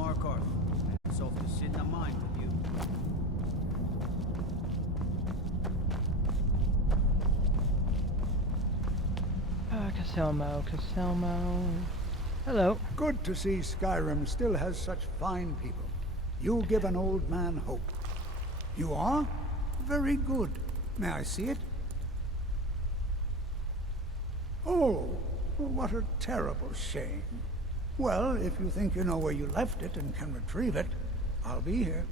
Markarth. Myself to sit in a mine with you. Caselmo. Hello. Good to see Skyrim still has such fine people. You give an old man hope. You are? Very good. May I see it? Oh, what a terrible shame. Well, if you think you know where you left it and can retrieve it, I'll be here.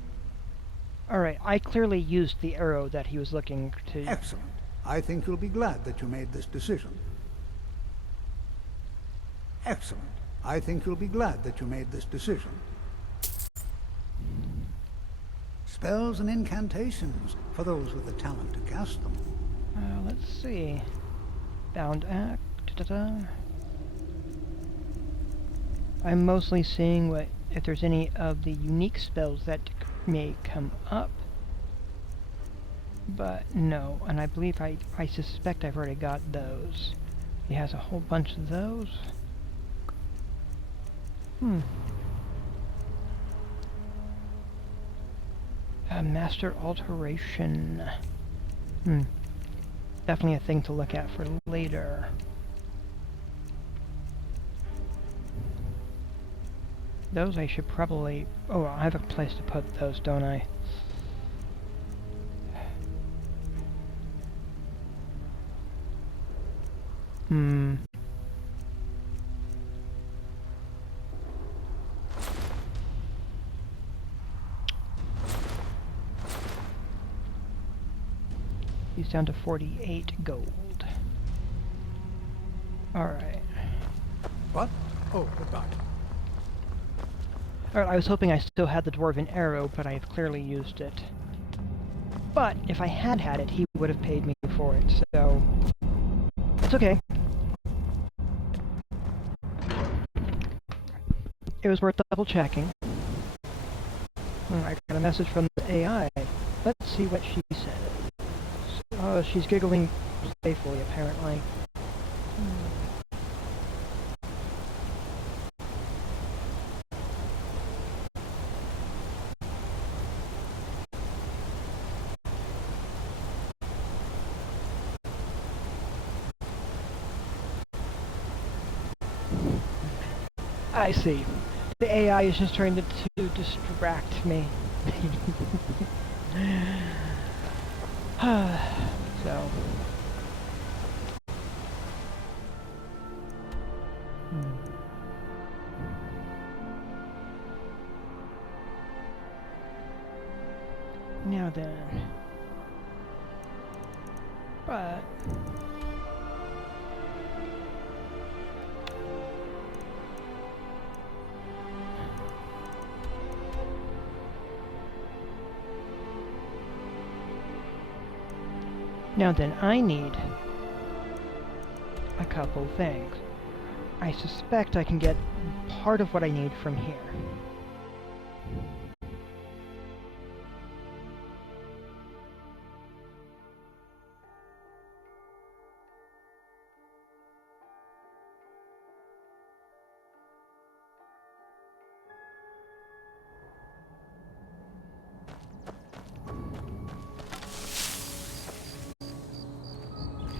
Alright, I clearly used the arrow that he was looking to... Excellent. I think you'll be glad that you made this decision. Excellent. I think you'll be glad that you made this decision. Spells and incantations, for those with the talent to cast them. Let's see. Bound Act. I'm mostly seeing if there's any of the unique spells that may come up. But no, and I believe I suspect I've already got those. He has a whole bunch of those. A master alteration. Definitely a thing to look at for later. Those I should probably... Oh, I have a place to put those, don't I? He's down to 48 gold. Alright. What? Oh, goodbye. Alright, I was hoping I still had the dwarven arrow, but I have clearly used it. But if I had had it, he would have paid me for it, so... It's okay. It was worth double checking. I got a message from the AI. Let's see what she said. Oh, she's giggling playfully, apparently. I see. The AI is just trying to distract me. So. Now then. But... Now then, I need a couple things. I suspect I can get part of what I need from here.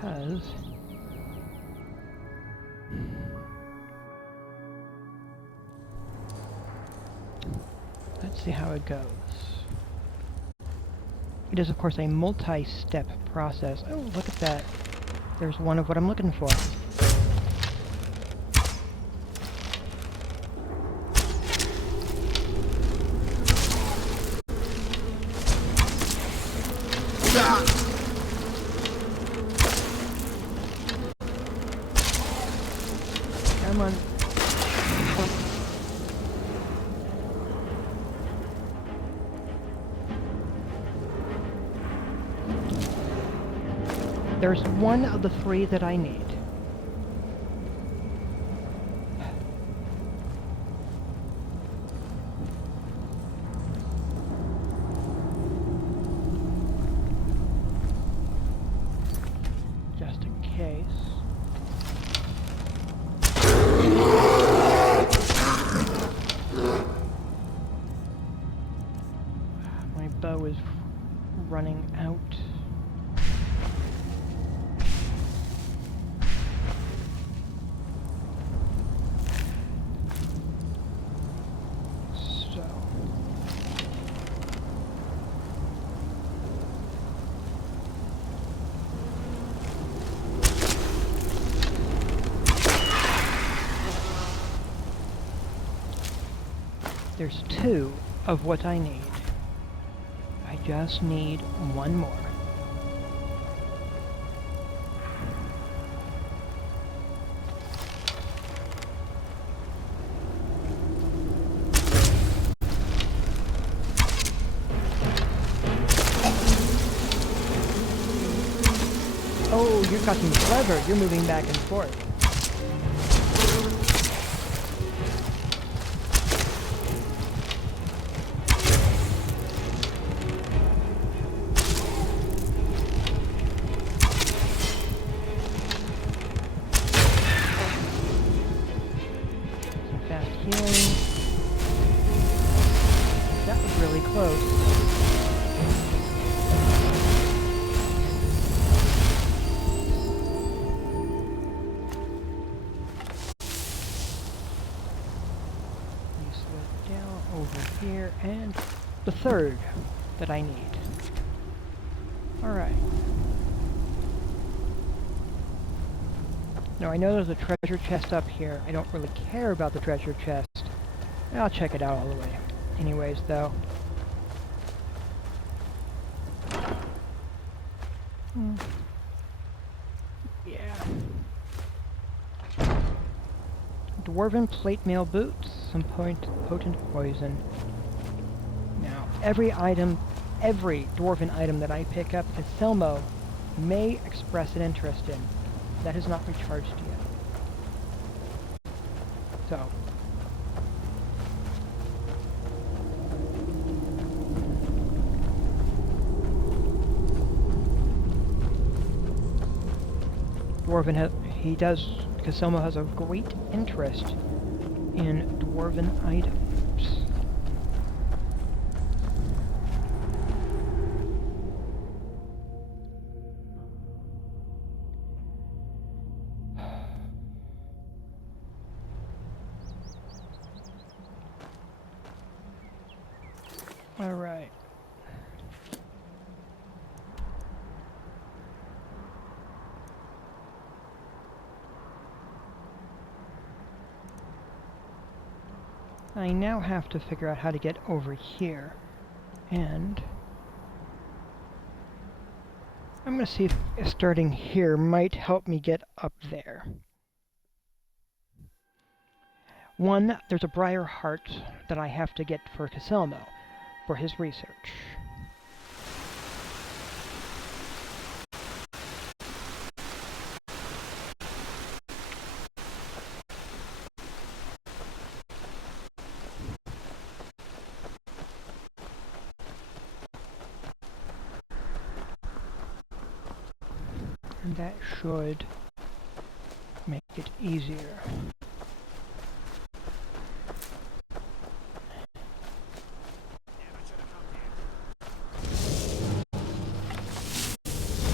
Because let's see how it goes. It is, of course, a multi-step process. Oh, look at that. There's one of what I'm looking for. Come on. There's one of the three that I need. Just in case. out. So. There's 2 of what I need. I just need 1 more. Oh, you've gotten clever. You're moving back and forth. That was really close. You slip down over here, and the 3rd that I need. Alright. Now I know there's a treasure chest up here. I don't really care about the treasure chest. I'll check it out all the way. Anyways, though. Yeah. Dwarven plate mail boots. Some potent poison. Now, every dwarven item that I pick up, Selmo may express an interest in. That has not recharged yet. So. Dwarven Caselmo has a great interest in dwarven items. All right. I now have to figure out how to get over here, and I'm going to see if starting here might help me get up there. One, there's a briar heart that I have to get for Caselmo for his research. And that should make it easier.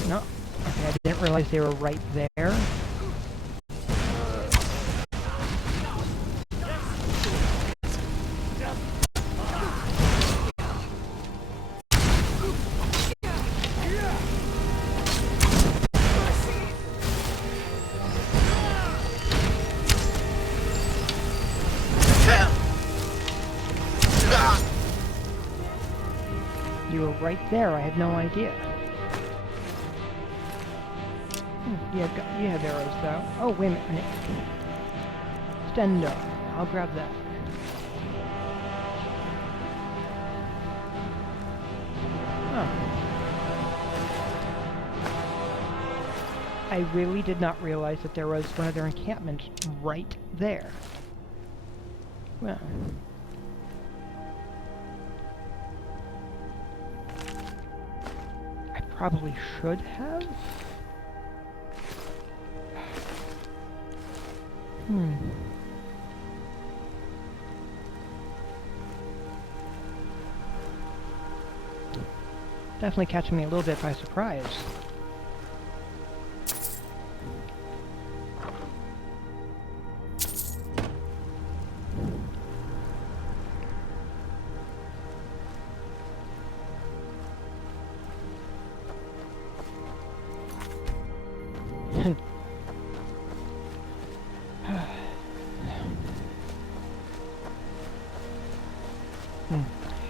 No, okay, I didn't realize they were right there. You were right there, I had no idea. You have arrows though. Oh, wait a minute. Stendo. I'll grab that. Oh. I really did not realize that there was one of their encampments right there. Well. I probably should have. definitely catching me a little bit by surprise.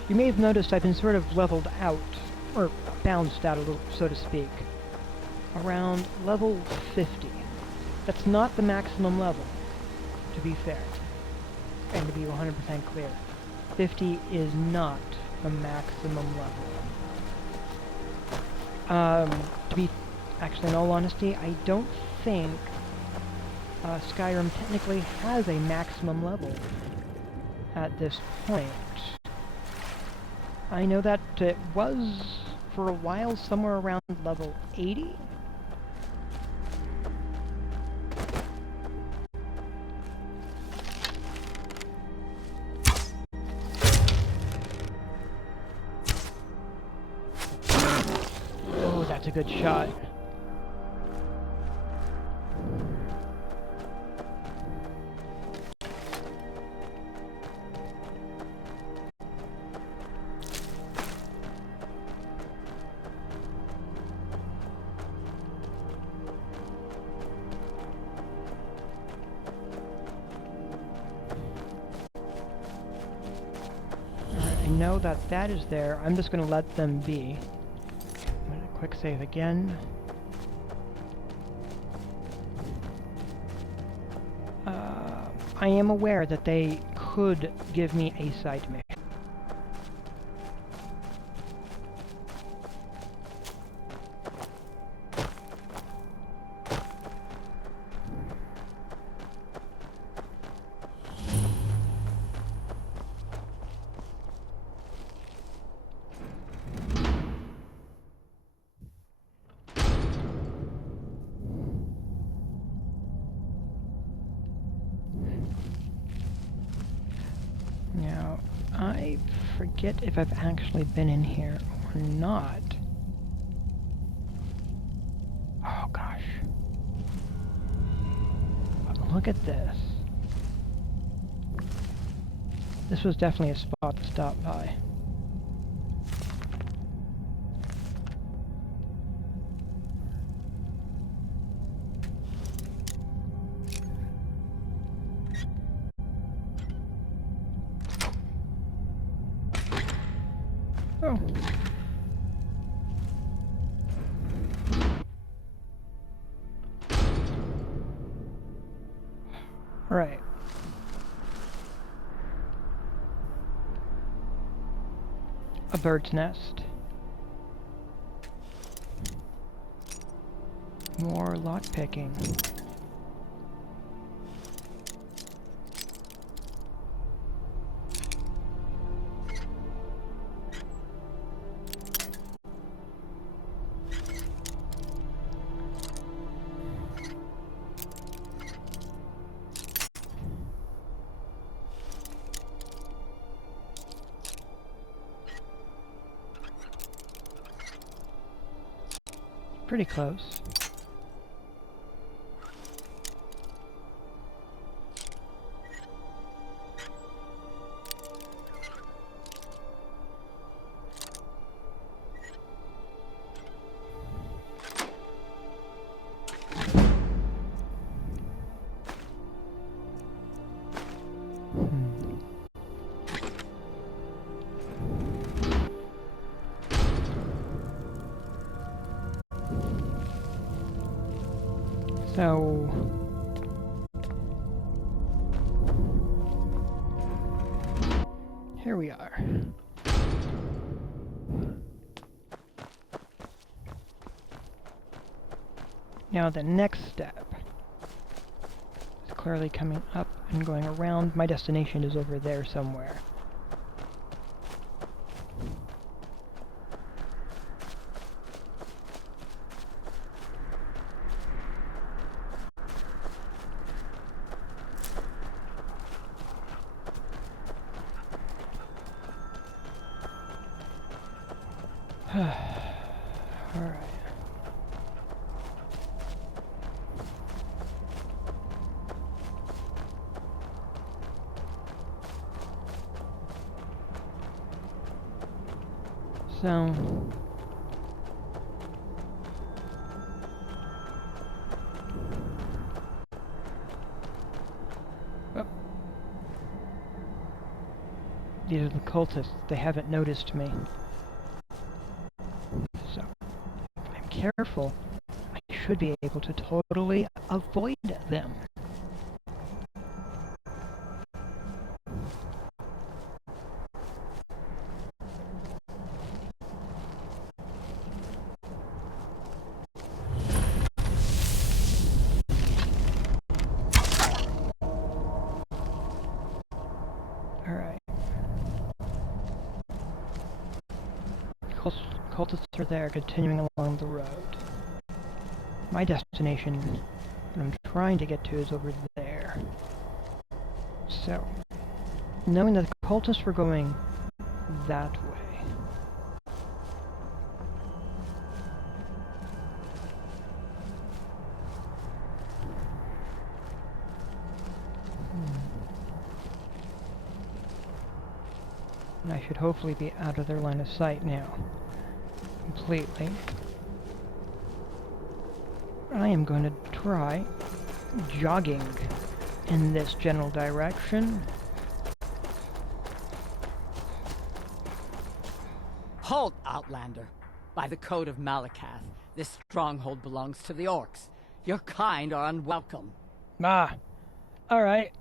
You may have noticed I've been sort of leveled out, or bounced out a little, so to speak, around level 50. That's not the maximum level, to be fair, and to be 100% clear. 50 is not the maximum level. To be, actually, in all honesty, I don't think Skyrim technically has a maximum level at this point. I know that it was, for a while, somewhere around level 80? Oh, that's a good shot. I know that that is there. I'm just going to let them be. I'm going to quick save again. I am aware that they could give me a side mission. Now, I forget if I've actually been in here or not. Oh gosh. Look at this. This was definitely a spot to stop by. Oh. Right. A bird's nest. More lockpicking. Pretty close. So here we are. Now the next step is clearly coming up and going around. My destination is over there somewhere. So... Oh. These are the cultists. They haven't noticed me. So, if I'm careful, I should be able to totally avoid them. Alright. Cultists are there, continuing along the road. My destination, what I'm trying to get to, is over there. So, knowing that the cultists were going that way. And I should hopefully be out of their line of sight now. Completely. I am going to try jogging in this general direction. Halt, Outlander! By the code of Malakath, this stronghold belongs to the orcs. Your kind are unwelcome. Ah, alright.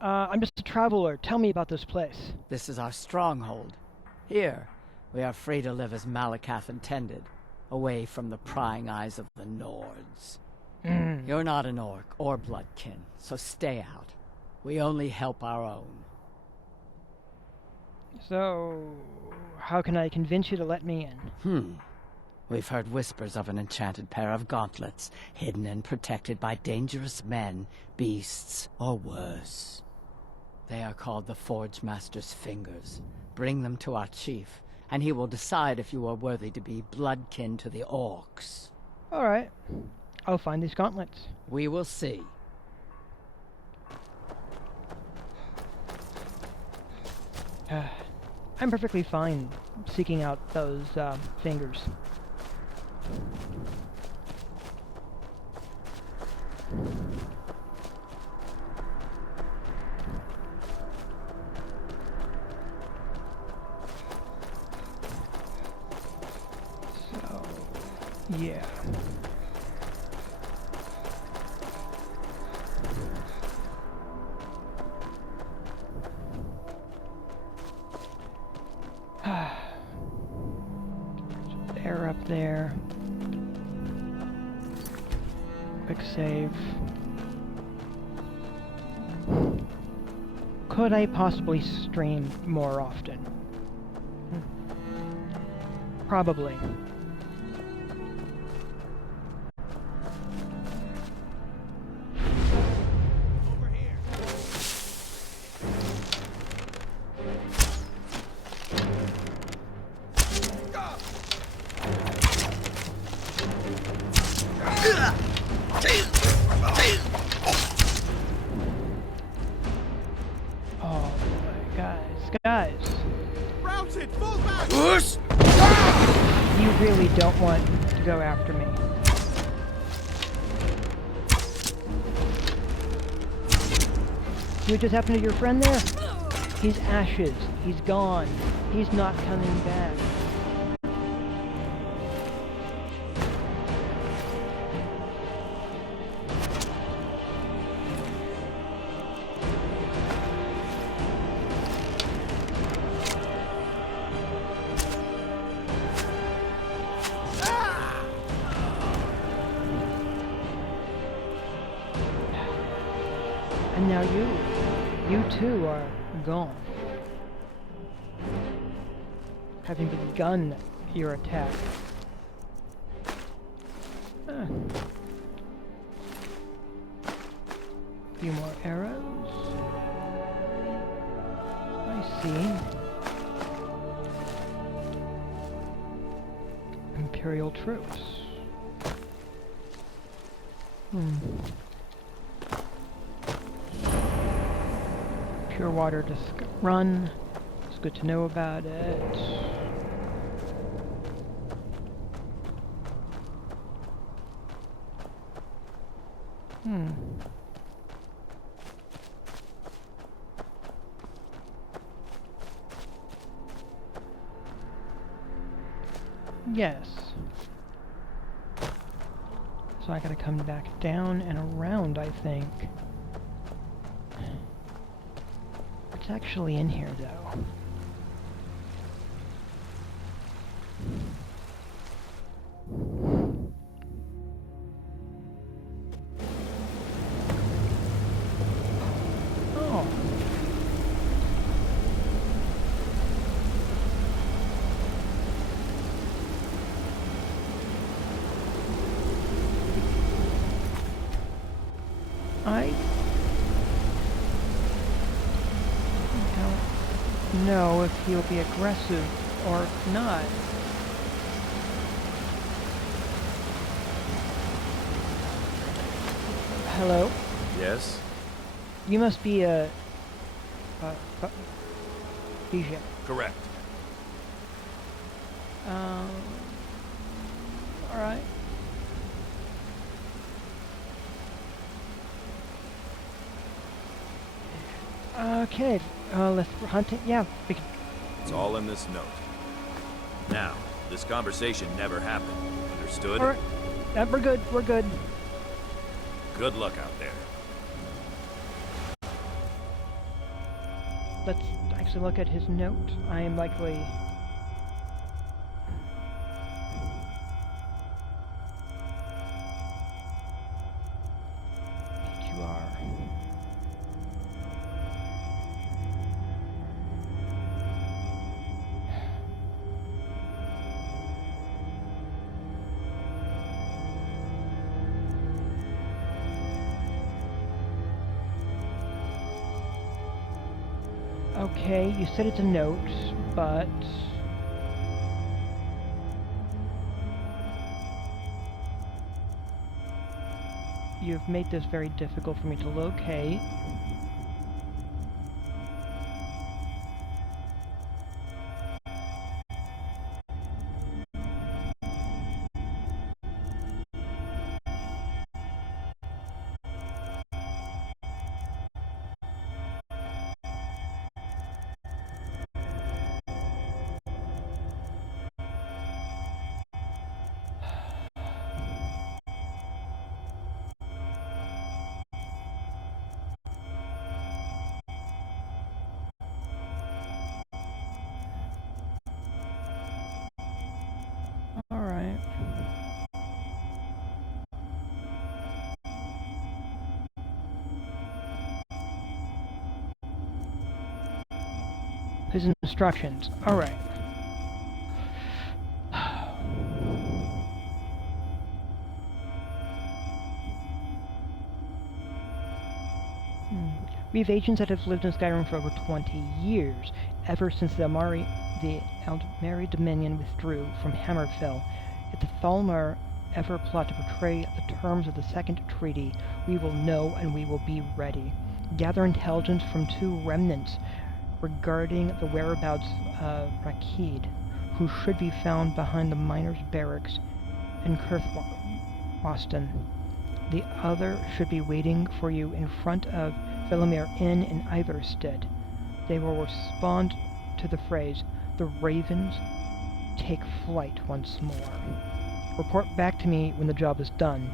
I'm just a traveler. Tell me about this place. This is our stronghold. Here, we are free to live as Malakath intended, away from the prying eyes of the Nords. You're not an orc or bloodkin, so stay out. We only help our own. So, how can I convince you to let me in? We've heard whispers of an enchanted pair of gauntlets, hidden and protected by dangerous men, beasts, or worse. They are called the Forge Master's Fingers. Bring them to our chief, and he will decide if you are worthy to be bloodkin to the orcs. Alright. I'll find these gauntlets. We will see. I'm perfectly fine seeking out those fingers. So, yeah. They're up there. Quick save. Could I possibly stream more often? Probably. Over here. Oh boy, guys. Routed, fall back! You really don't want to go after me. See what just happened to your friend there? He's ashes. He's gone. He's not coming back. And now you too are gone. Having begun your attack. A few more arrows. I see. Imperial troops. Pure water run. It's good to know about it. Hmm. Yes. So I gotta come back down and around, I think. What's actually in here, though? Oh. I don't know if he'll be aggressive or not. Hello? Yes? You must be a... DJ. Correct. Alright. Okay, let's hunt it. Yeah, we can. It's all in this note. Now, this conversation never happened. Understood? Alright. We're good, we're good. Good luck out there. Let's actually look at his note. I am likely... PQR. Okay, you said it's a note, but... You've made this very difficult for me to locate. Alright. His instructions. Alright. We have agents that have lived in Skyrim for over 20 years, ever since the Aldmeri Dominion withdrew from Hammerfell. If the Thalmor ever plot to betray the terms of the Second Treaty, we will know and we will be ready. Gather intelligence from 2 remnants regarding the whereabouts of Rakid, who should be found behind the miners' barracks in Kirthwaston. The other should be waiting for you in front of Velimir Inn in Iverstead. They will respond to the phrase, "The ravens take flight once more." Report back to me when the job is done.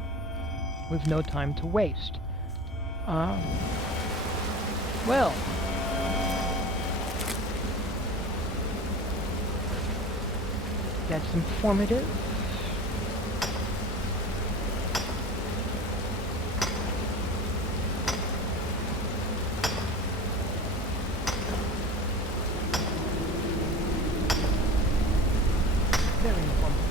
We've no time to waste. Well. That's informative. Very informative.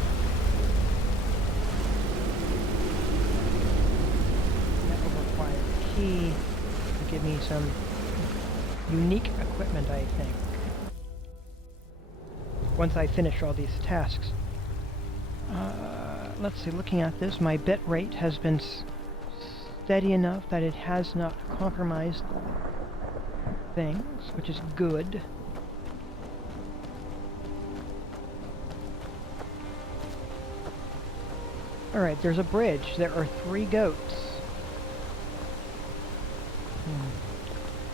That will require a key to give me some unique equipment, I think. Once I finish all these tasks. Let's see, looking at this, my bit rate has been steady enough that it has not compromised things, which is good. Alright, there's a bridge. There are 3 goats.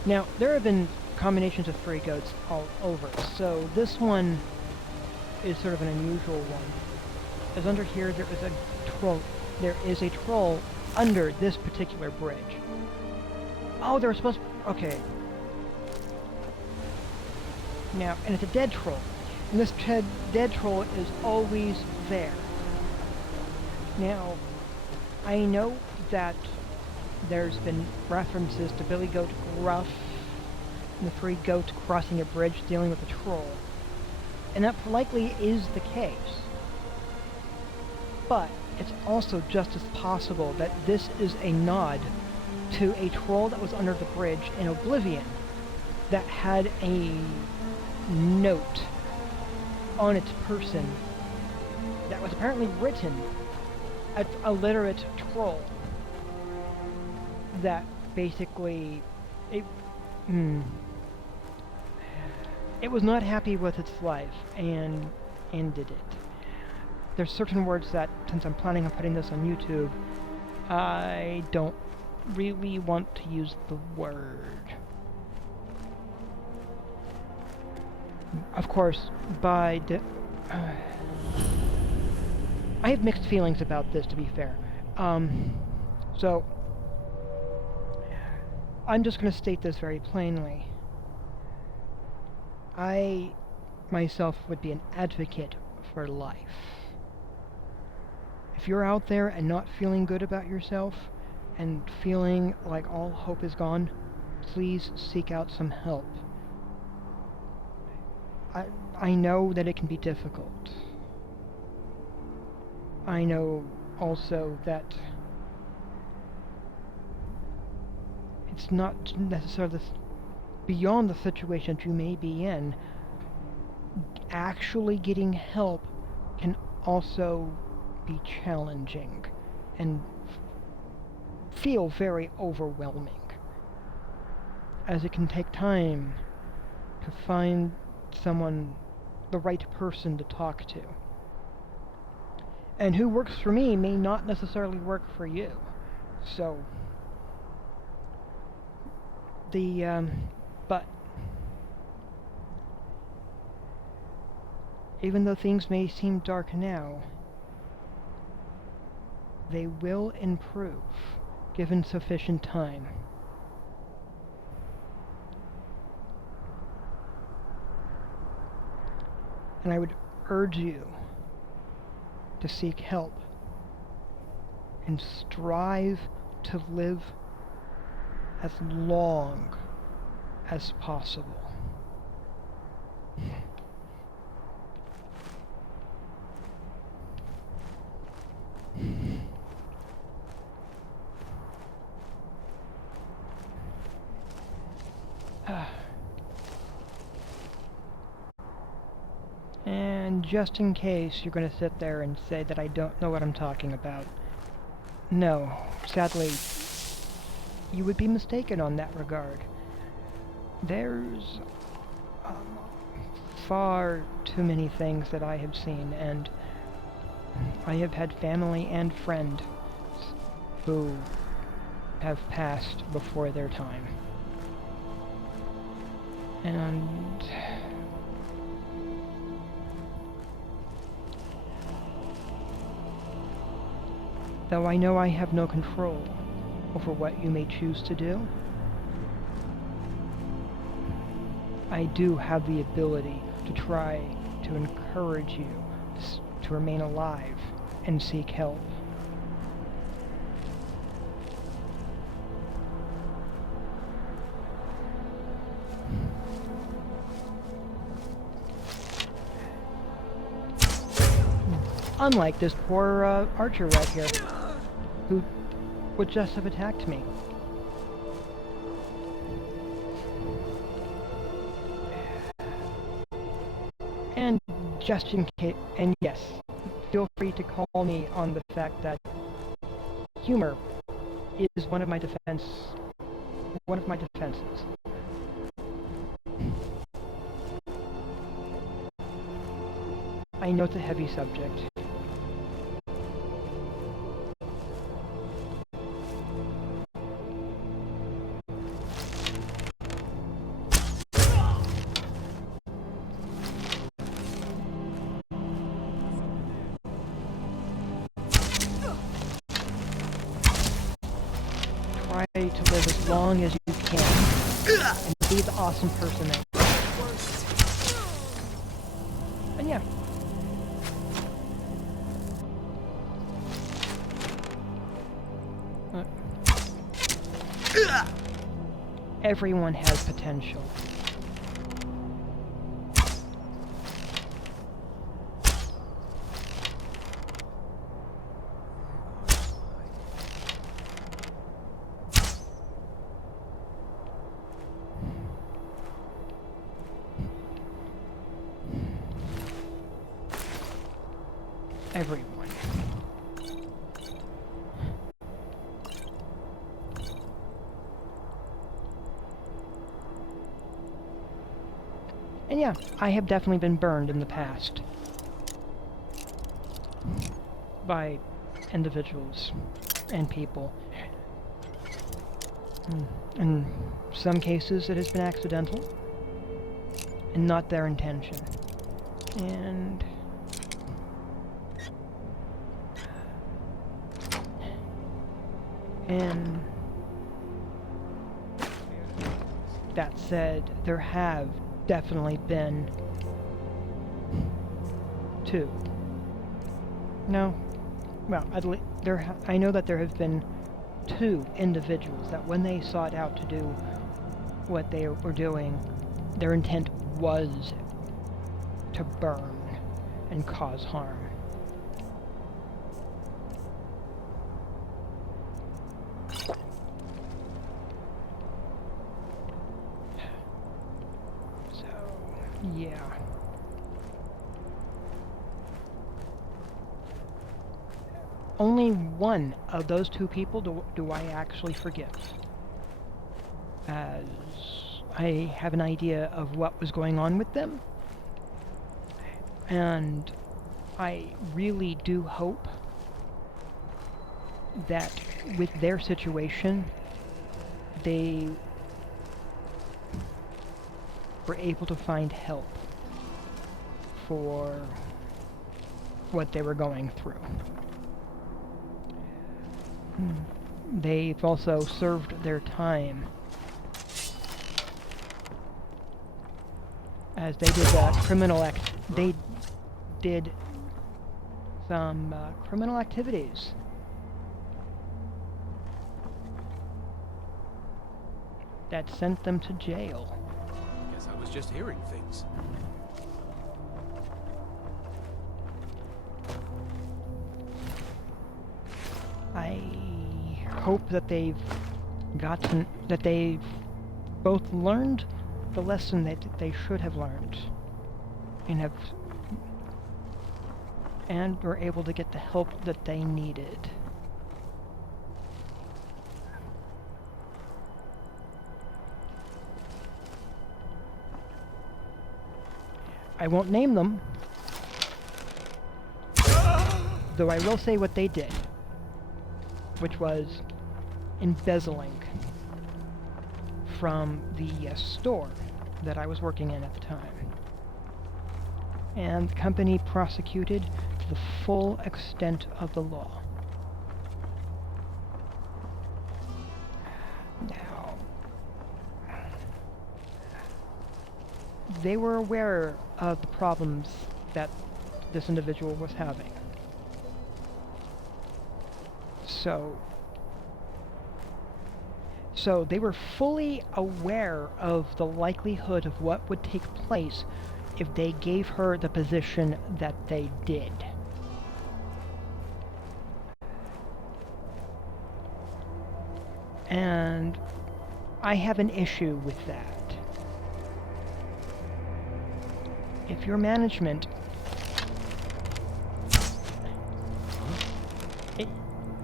Now, there have been combinations of three goats all over, so this one is sort of an unusual one. As under here, there is a troll. There is a troll under this particular bridge. Oh, there was supposed to... Okay. Now, and it's a dead troll. And this dead troll is always there. Now, I know that there's been references to Billy Goat Gruff and the three goats crossing a bridge dealing with a troll. And that likely is the case. But it's also just as possible that this is a nod to a troll that was under the bridge in Oblivion that had a note on its person that was apparently written, a literate troll that basically it was not happy with its life and ended it. There's certain words that, since I'm planning on putting this on YouTube, I don't really want to use the word. Of course, I have mixed feelings about this, to be fair. So, I'm just going to state this very plainly. I, myself, would be an advocate for life. If you're out there and not feeling good about yourself, and feeling like all hope is gone, please seek out some help. I know that it can be difficult. I know also that it's not necessarily beyond the situation that you may be in. Actually getting help can also be challenging and feel very overwhelming, as it can take time to find someone, the right person to talk to. And who works for me may not necessarily work for you. So, but even though things may seem dark now, they will improve, given sufficient time. And I would urge you to seek help and strive to live as long as possible. And just in case you're going to sit there and say that I don't know what I'm talking about, no, sadly, you would be mistaken on that regard. There's far too many things that I have seen, and I have had family and friends who have passed before their time. And though I know I have no control over what you may choose to do, I do have the ability to try to encourage you to remain alive and seek help. Unlike this poor archer right here, who would just have attacked me. And just in case, and yes, feel free to call me on the fact that humor is one of my defenses. I know it's a heavy subject. try to live as long as you can and be the awesome person that you are. And yeah. Everyone has potential. Everyone. And yeah, I have definitely been burned in the past by individuals and people. In some cases it has been accidental and not their intention. And that said, there have definitely been two. No, well, I know that there have been two individuals that when they sought out to do what they were doing, their intent was to burn and cause harm. Yeah. Only one of those two people do I actually forgive, as I have an idea of what was going on with them, and I really do hope that with their situation, they were able to find help for what they were going through. They've also served their time, as they did they did some criminal activities. That sent them to jail. Guess I was just hearing things. I hope that they've both learned the lesson that they should have learned, and were able to get the help that they needed. I won't name them, though I will say what they did, which was embezzling from the store that I was working in at the time. And the company prosecuted to the full extent of the law. Now, they were aware of the problems that this individual was having. So they were fully aware of the likelihood of what would take place if they gave her the position that they did. And I have an issue with that. If your management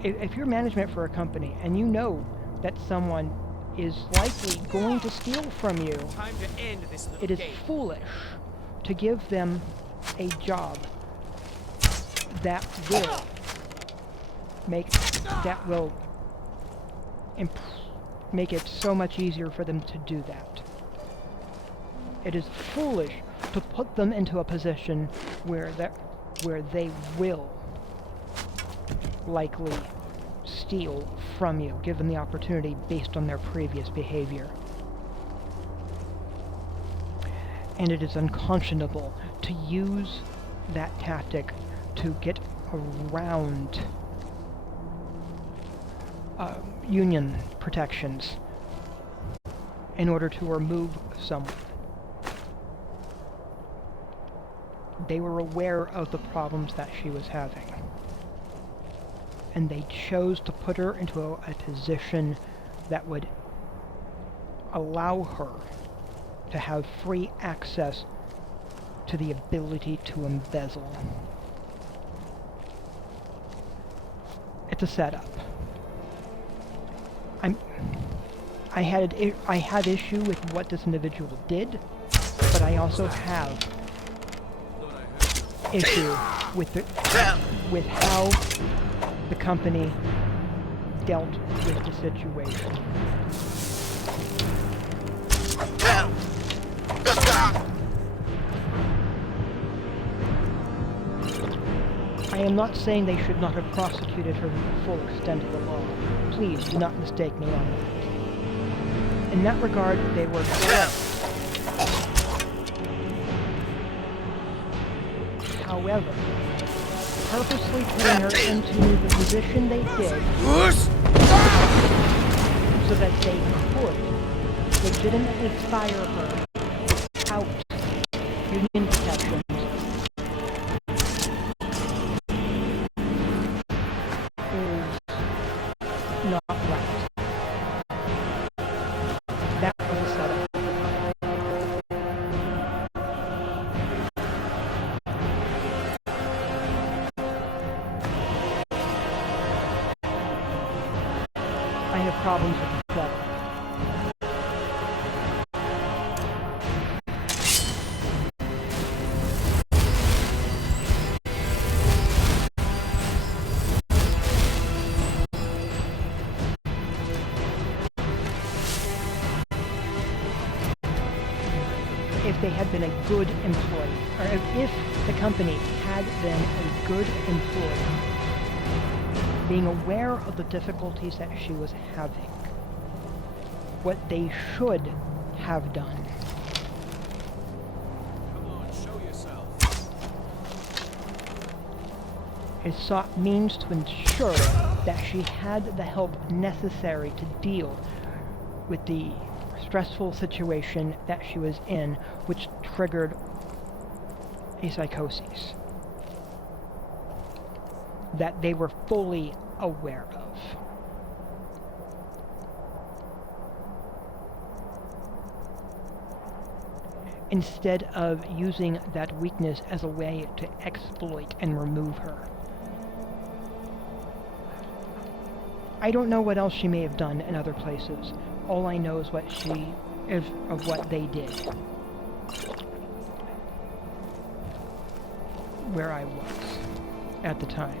if you're management for a company and you know that someone is likely going to steal from you, Time to end this little it is game. foolish to give them a job that will make it so much easier for them to do that. It is foolish to put them into a position where they will likely steal from you, given the opportunity based on their previous behavior. And it is unconscionable to use that tactic to get around Union protections in order to remove someone. They were aware of the problems that she was having, and they chose to put her into a position that would allow her to have free access to the ability to embezzle. It's a setup. I had issue with what this individual did, but I also have issue with how the company dealt with the situation. I am not saying they should not have prosecuted her to the full extent of the law. Please do not mistake me on that. In that regard, they were correct. However, purposely putting her into the position they did so that they could legitimately fire her without union protections is not right. That was a setup. I have problems with the setup. If they had been a good employee, or if the company had been a good employee, being aware of the difficulties that she was having, what they should have done is sought means to ensure that she had the help necessary to deal with the stressful situation that she was in, which triggered a psychosis that they were fully aware of. Instead of using that weakness as a way to exploit and remove her. I don't know what else she may have done in other places. All I know is what they did. Where I was at the time.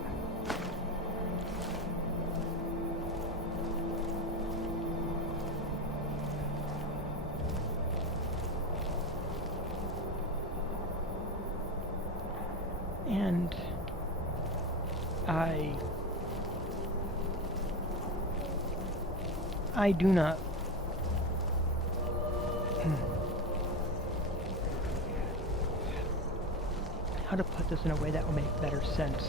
And I do not how to put this in a way that will make better sense.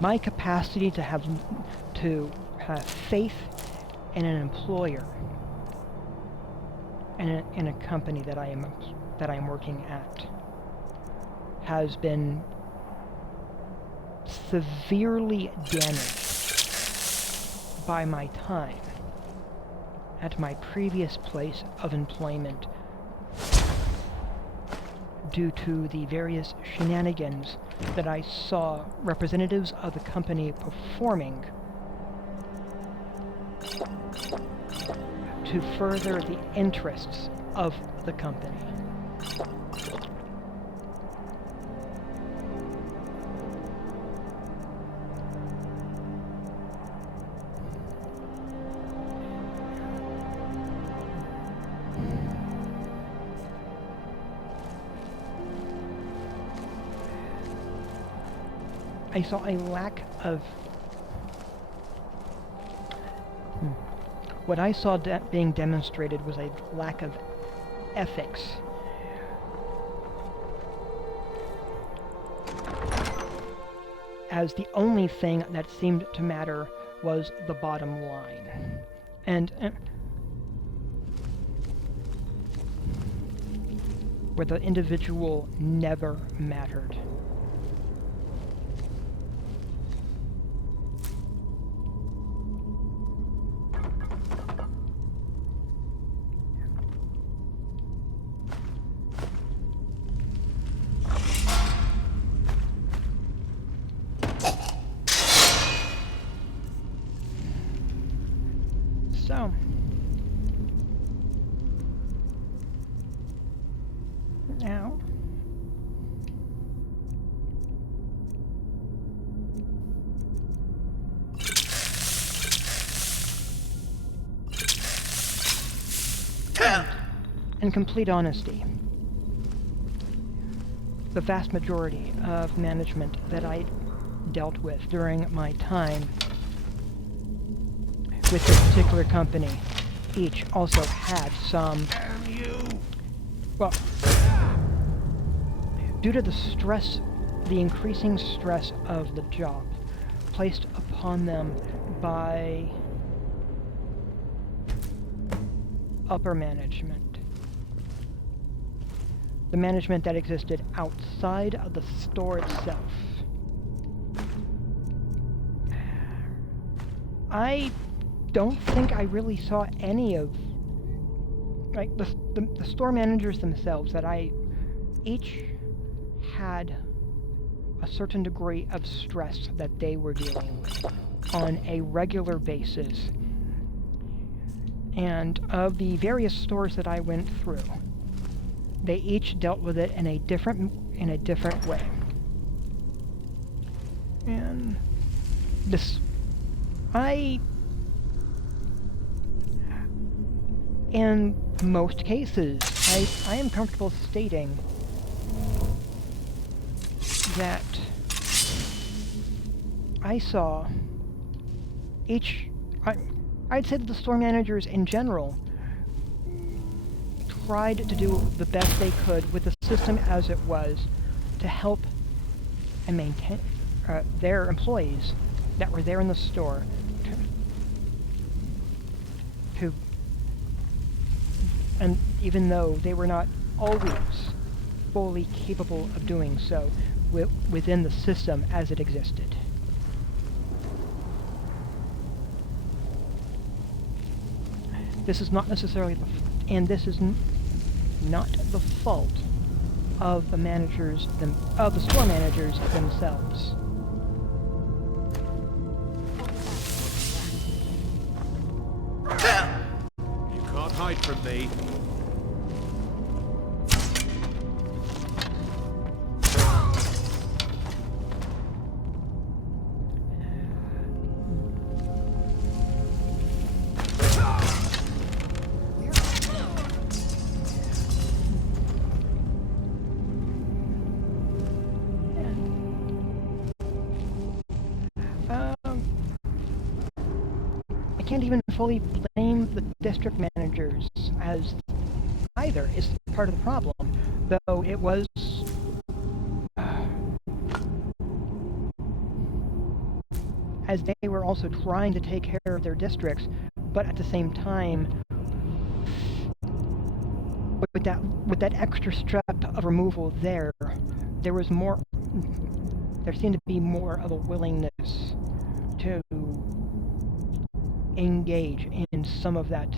My capacity to have faith in an employer and in a company that I am working at has been severely damaged by my time at my previous place of employment due to the various shenanigans that I saw representatives of the company performing to further the interests of the company. I saw a lack of... What I saw being demonstrated was a lack of ethics. As the only thing that seemed to matter was the bottom line. And where the individual never mattered. So, now, in complete honesty, the vast majority of management that I dealt with during my time with this particular company, each also had some... Well, due to the stress, the increasing stress of the job placed upon them by upper management, the management that existed outside of the store itself, I don't think I really saw any of, like, the store managers themselves, that each had a certain degree of stress that they were dealing with on a regular basis. And of the various stores that I went through, they each dealt with it in a different way. And in most cases, I am comfortable stating that I saw I'd say that the store managers in general tried to do the best they could with the system as it was to help and maintain their employees that were there in the store and even though they were not always fully capable of doing so within the system as it existed. This is not necessarily this is not the fault of the managers, of the store managers themselves. You can't hide from me. I can't even fully blame the district managers as either is part of the problem, though it was as they were also trying to take care of their districts, but at the same time with that extra step of removal there seemed to be more of a willingness to engage in some of that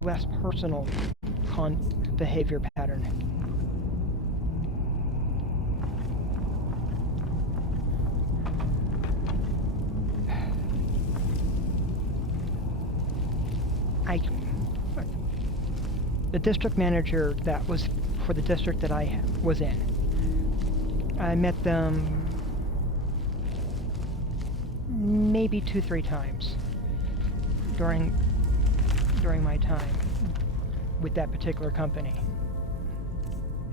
less personal behavior pattern. The district manager that was for the district that I was in, I met them maybe 2-3 times during my time with that particular company.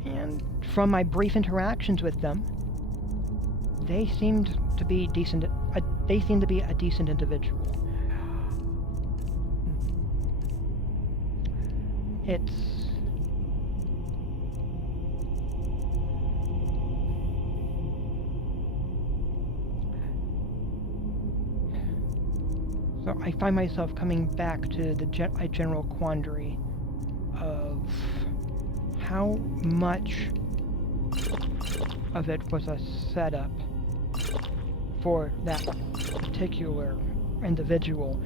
And from my brief interactions with them, they seemed to be decent. They seem to be a decent individual. It's so I find myself coming back to the a general quandary of how much of it was a setup for that particular individual,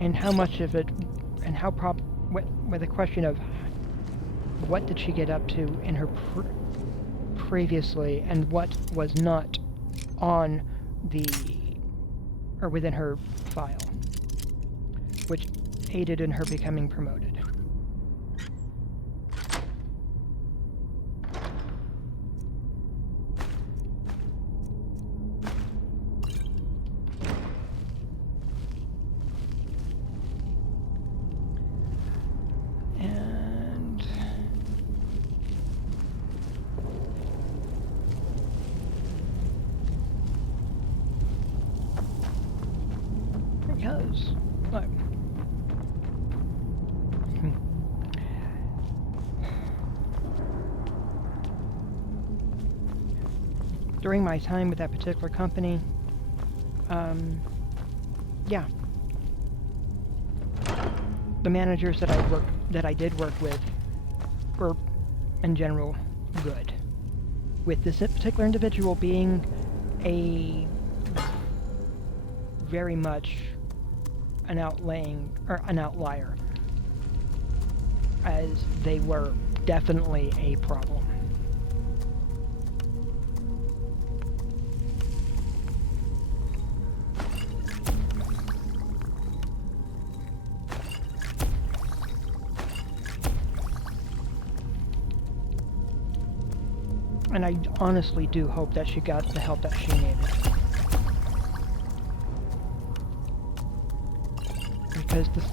and how much of it, and how with the question of what did she get up to in her previously, and what was not on the or within her file, which aided in her becoming promoted. Because, look, during my time with that particular company, yeah, the managers that I did work with were, in general, good. With this particular individual being a very much an outlier, as they were definitely a problem. And I honestly do hope that she got the help that she needed. Because this...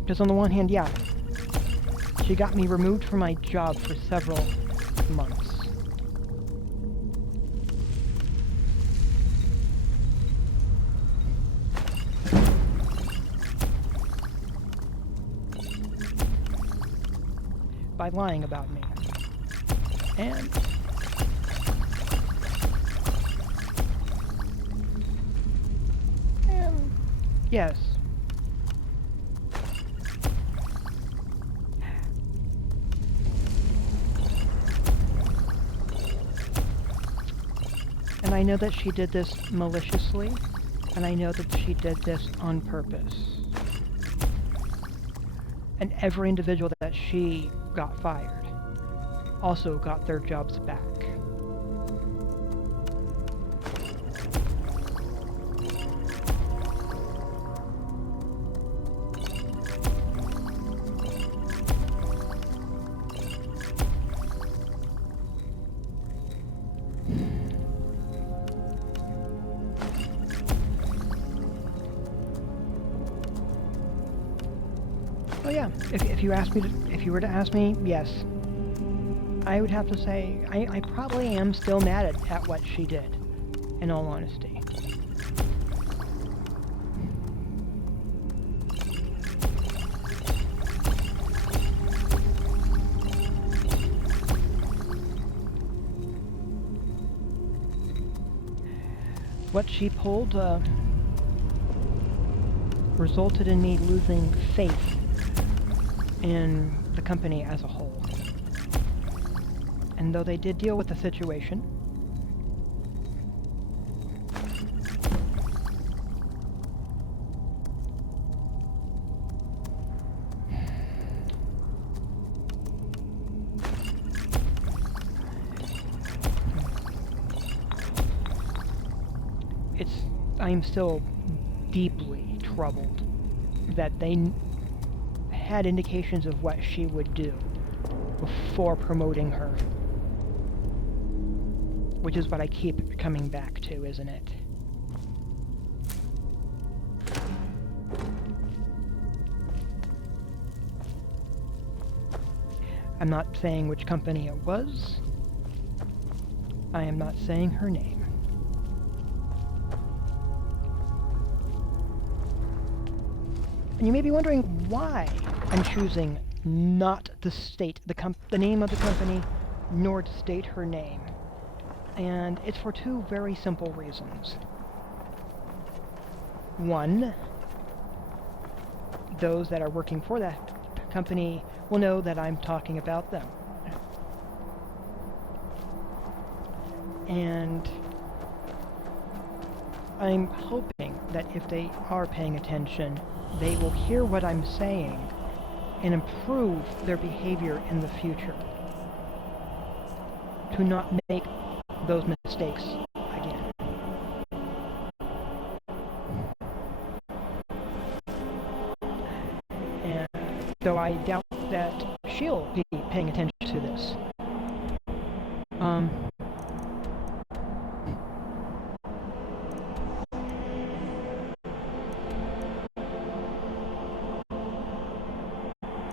Because on the one hand, yeah, she got me removed from my job for several months. By lying about me. And yes. And I know that she did this maliciously, and I know that she did this on purpose. And every individual that she got fired also got their jobs back. Oh yeah, if you were to ask me, yes. I would have to say, I probably am still mad at what she did, in all honesty. What she pulled resulted in me losing faith in the company as a whole. And though they did deal with the situation, I'm still deeply troubled that they had indications of what she would do before promoting her. which is what I keep coming back to, isn't it? I'm not saying which company it was. I am not saying her name. And you may be wondering why I'm choosing not to state the name of the company, nor to state her name. And it's for two very simple reasons. One, those that are working for that company will know that I'm talking about them. And I'm hoping that if they are paying attention, they will hear what I'm saying and improve their behavior in the future to not make those mistakes again. And though I doubt that she'll be paying attention to this.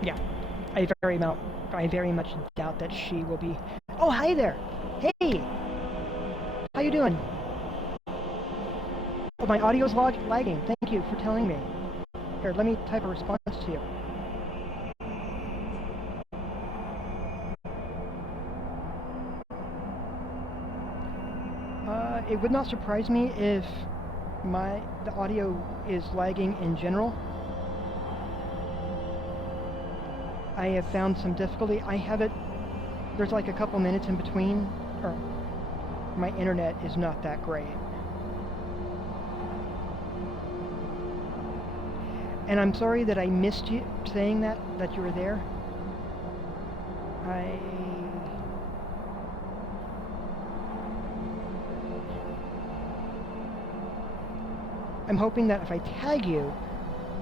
Yeah, I very much doubt that she will be. Oh, hi there. Hey, how you doing? Oh, my audio's lagging. Thank you for telling me. Here, let me type a response to you. It would not surprise me if the audio is lagging in general. I have found some difficulty. There's like a couple minutes in between, or my internet is not that great. And I'm sorry that I missed you saying that you were there. I'm hoping that if I tag you,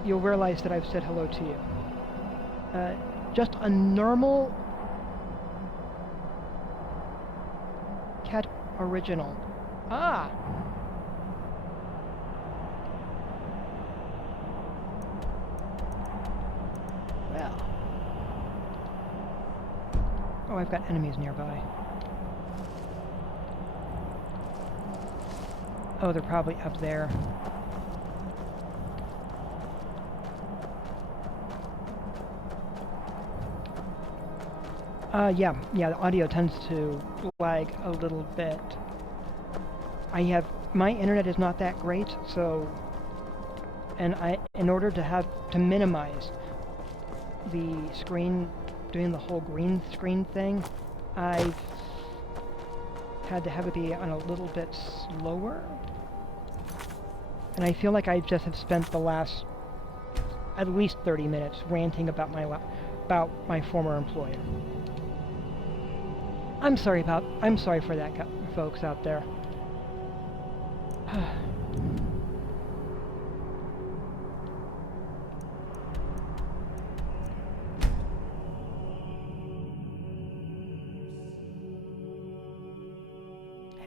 you'll realize that I've said hello to you. Just a normal cat original. Ah! Well. Oh, I've got enemies nearby. Oh, they're probably up there. Yeah, the audio tends to lag a little bit. My internet is not that great, so, and in order to minimize the screen, doing the whole green screen thing, I've had to have it be on a little bit slower. And I feel like I just have spent the last at least 30 minutes ranting about my former employer. I'm sorry for that, folks out there.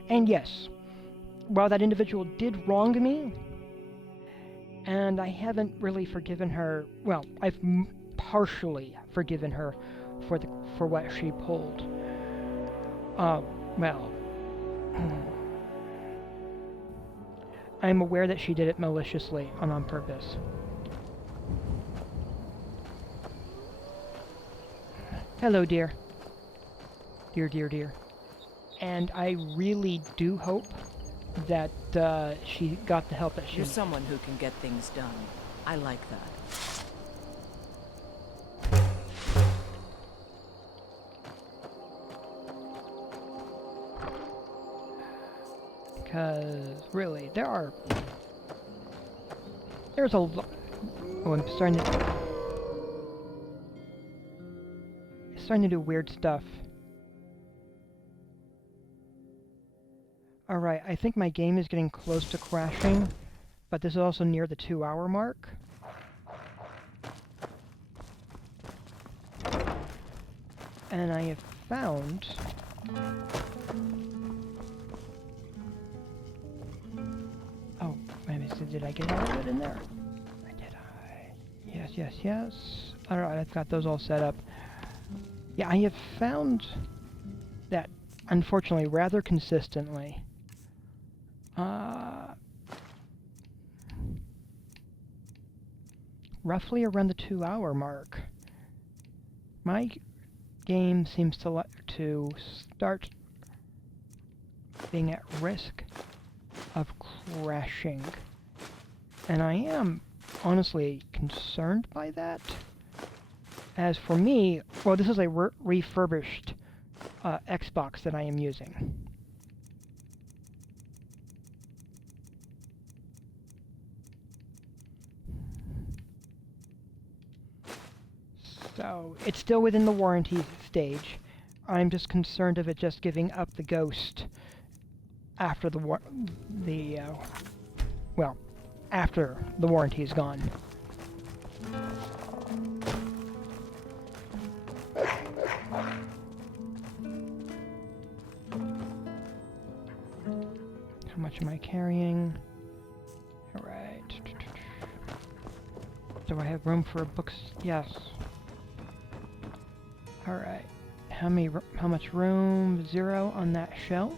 And yes, while that individual did wrong me, and I haven't really forgiven her, well, I've partially forgiven her for what she pulled. Well, I'm aware that she did it maliciously and on purpose. Hello, dear. Dear. And I really do hope that she got the help that she You're needed. someone who can get things done. I like that. Because, really, there's a lot. Oh, I'm starting to do weird stuff. Alright, I think my game is getting close to crashing, but this is also near the 2-hour mark. And I have found Did I get all of it in there? Did I? Yes, yes, yes. Alright, I've got those all set up. Yeah, I have found that, unfortunately, rather consistently, roughly around the 2-hour mark, my game seems to start being at risk of crashing. And I am honestly concerned by that. As for me, well, this is a refurbished Xbox that I am using. So, it's still within the warranty stage. I'm just concerned of it just giving up the ghost after after the warranty is gone. How much am I carrying? Alright. Do I have room for books? Yes. Alright. How much room? 0 on that shelf?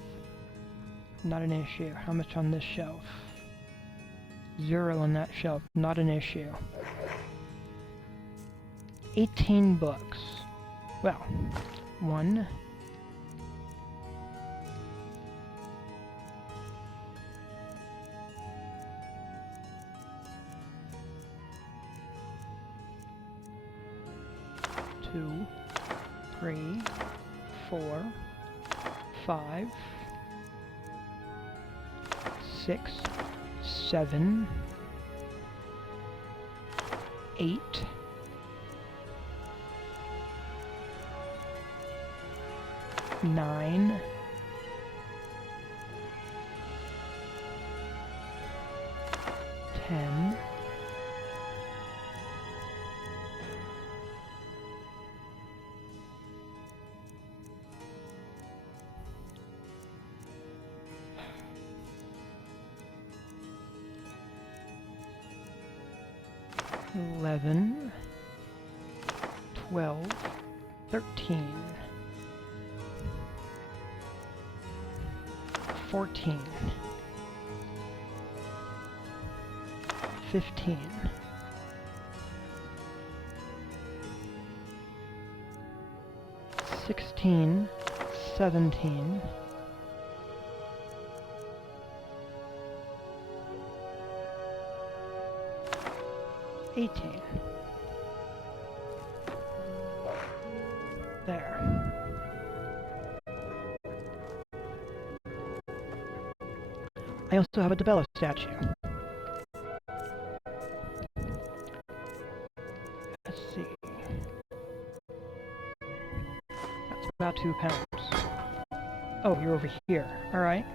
Not an issue. How much on this shelf? 0 on that shelf. Not an issue. 18 books. Well, 1. Two, 3, 4, 5, 6, 7, 8, 9, 10, 11, 12, 13, 14, 15, 16, 17, 18. There. I also have a Debella statue. Let's see. That's about 2 pounds. Oh, you're over here. Alright.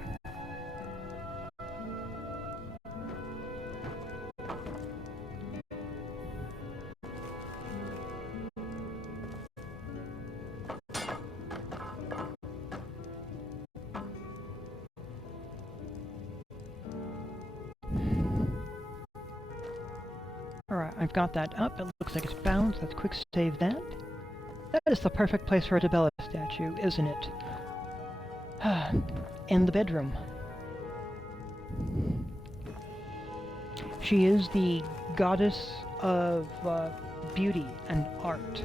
Alright, I've got that up. It looks like it's bounced. Let's quick save that. That is the perfect place for a Debella statue, isn't it? In the bedroom. She is the goddess of beauty and art.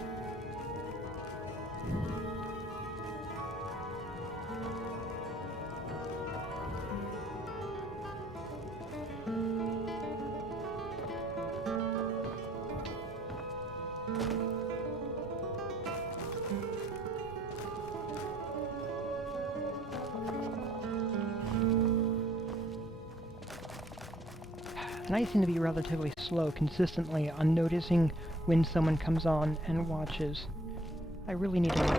And I seem to be relatively slow consistently on noticing when someone comes on and watches. I really need to